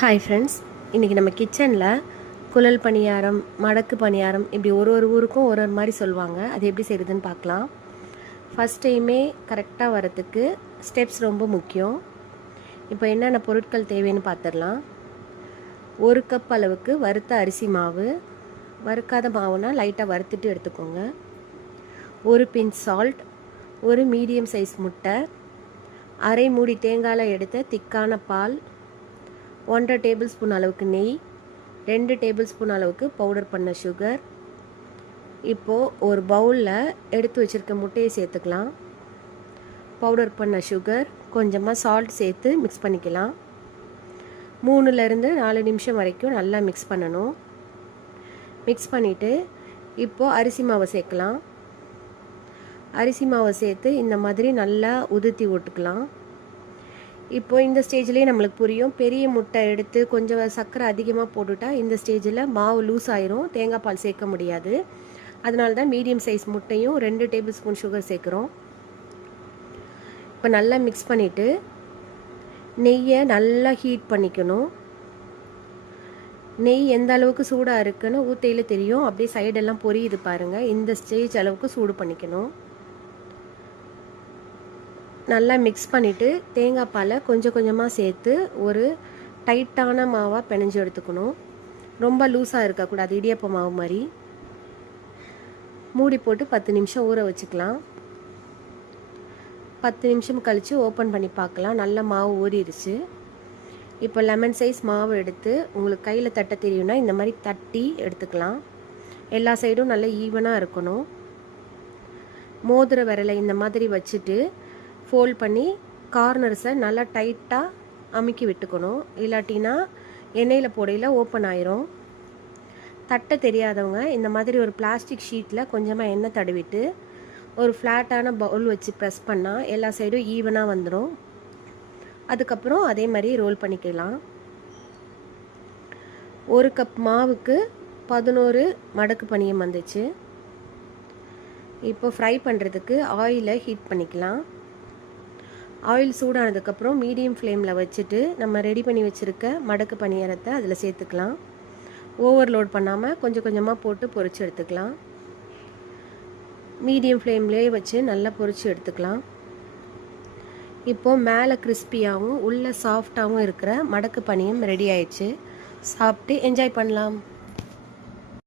Hi friends, இன்றைக்கி நம்ம கிச்சனில் குழல் பணியாரம், மடக்கு பணியாரம் இப்படி ஒரு ஊருக்கும் ஒரு மாதிரி சொல்லுவாங்க. அது எப்படி செய்யுதுன்னு பார்க்கலாம். ஃபஸ்ட் டைமே கரெக்டாக வரத்துக்கு ஸ்டெப்ஸ் ரொம்ப முக்கியம். இப்போ என்னென்ன பொருட்கள் தேவைன்னு பார்த்துடலாம். 1 கப் அளவுக்கு வறுத்த அரிசி மாவு, வறுக்காத மாவுனா லைட்டாக வறுத்துட்டு எடுத்துக்கோங்க. 1 பிஞ்ச் சால்ட், ஒரு மீடியம் சைஸ் முட்டை, அரை மூடி தேங்காயில் எடுத்த திக்கான பால், 1.5 டேபிள் ஸ்பூன் அளவுக்கு நெய், 2 டேபிள் ஸ்பூன் அளவுக்கு பவுடர் பண்ண சுகர். இப்போது ஒரு பவுலில் எடுத்து வச்சுருக்க முட்டையை சேர்த்துக்கலாம். பவுடர் பண்ண சுகர், கொஞ்சமாக சால்ட் சேர்த்து மிக்ஸ் பண்ணிக்கலாம். 3லேருந்து 4 நிமிஷம் வரைக்கும் நல்லா மிக்ஸ் பண்ணணும். மிக்ஸ் பண்ணிவிட்டு இப்போது அரிசி மாவை சேர்க்கலாம். அரிசி மாவை சேர்த்து இந்த மாதிரி நல்லா உதுத்தி விட்டுக்கலாம். இப்போது இந்த ஸ்டேஜ்லேயே நம்மளுக்கு புரியும், பெரிய முட்டை எடுத்து கொஞ்சம் சர்க்கரை அதிகமாக போட்டுட்டா இந்த ஸ்டேஜில் மாவு லூஸ் ஆயிரும், தேங்காய் பால் சேர்க்க முடியாது. அதனால தான் மீடியம் சைஸ் முட்டையும் 2 டேபிள் ஸ்பூன் சுகர் சேர்க்குறோம். இப்போ நல்லா மிக்ஸ் பண்ணிவிட்டு நெய்யை நல்லா ஹீட் பண்ணிக்கணும். நெய் எந்த அளவுக்கு சூடாக இருக்குன்னு ஊத்தையில் தெரியும், அப்படியே சைடெல்லாம் பொரியுது பாருங்கள். இந்த ஸ்டேஜ் அளவுக்கு சூடு பண்ணிக்கணும். நல்லா மிக்ஸ் பண்ணிவிட்டு தேங்காய் பாலை கொஞ்சம் கொஞ்சமாக சேர்த்து ஒரு டைட்டான மாவாக பிணைஞ்சு எடுத்துக்கணும். ரொம்ப லூஸாக இருக்கக்கூடாது, இடியப்ப மாவு மாதிரி. மூடி போட்டு 10 நிமிஷம் ஊற வச்சுக்கலாம். 10 நிமிஷம் கழித்து ஓப்பன் பண்ணி பார்க்கலாம். நல்லா மாவு ஊறிடுச்சு. இப்போ லெமன் சைஸ் மாவு எடுத்து உங்களுக்கு கையில் தட்ட தெரியும்னா இந்த மாதிரி தட்டி எடுத்துக்கலாம். எல்லா சைடும் நல்லா ஈவனாக இருக்கணும். மோதிர விரலை இந்த மாதிரி வச்சுட்டு ஃபோல்ட் பண்ணி கார்னர்ஸை நல்லா டைட்டாக அமுக்கி விட்டுக்கணும். இல்லாட்டினா எண்ணெயில் போடையில் ஓப்பன் ஆயிரும். தட்டை தெரியாதவங்க இந்த மாதிரி ஒரு பிளாஸ்டிக் ஷீட்டில் கொஞ்சமாக எண்ணெய் தடவிட்டு ஒரு ஃப்ளாட்டான பவுல் வச்சு ப்ரெஸ் பண்ணால் எல்லா சைடும் ஈவனாக வந்துடும். அதுக்கப்புறம் அதே மாதிரி ரோல் பண்ணிக்கலாம். 1 கப் மாவுக்கு 11 மடக்கு பணியம் வந்துச்சு. இப்போ ஃப்ரை பண்ணுறதுக்கு ஆயிலை ஹீட் பண்ணிக்கலாம். ஆயில் சூடானதுக்கப்புறம் மீடியம் ஃப்ளேமில் வச்சுட்டு நம்ம ரெடி பண்ணி வச்சுருக்க மடக்கு பணியாரத்தை அதில் சேர்த்துக்கலாம். ஓவர்லோட் பண்ணாமல் கொஞ்சம் கொஞ்சமாக போட்டு பொரித்து எடுத்துக்கலாம். மீடியம் ஃப்ளேம்லேயே வச்சு நல்லா பொரித்து எடுத்துக்கலாம். இப்போது மேலே கிறிஸ்பியாகவும் உள்ளே சாஃப்டாகவும் இருக்கிற மடக்கு பணியம் ரெடி ஆயிடுச்சு. சாப்பிட்டு என்ஜாய் பண்ணலாம்.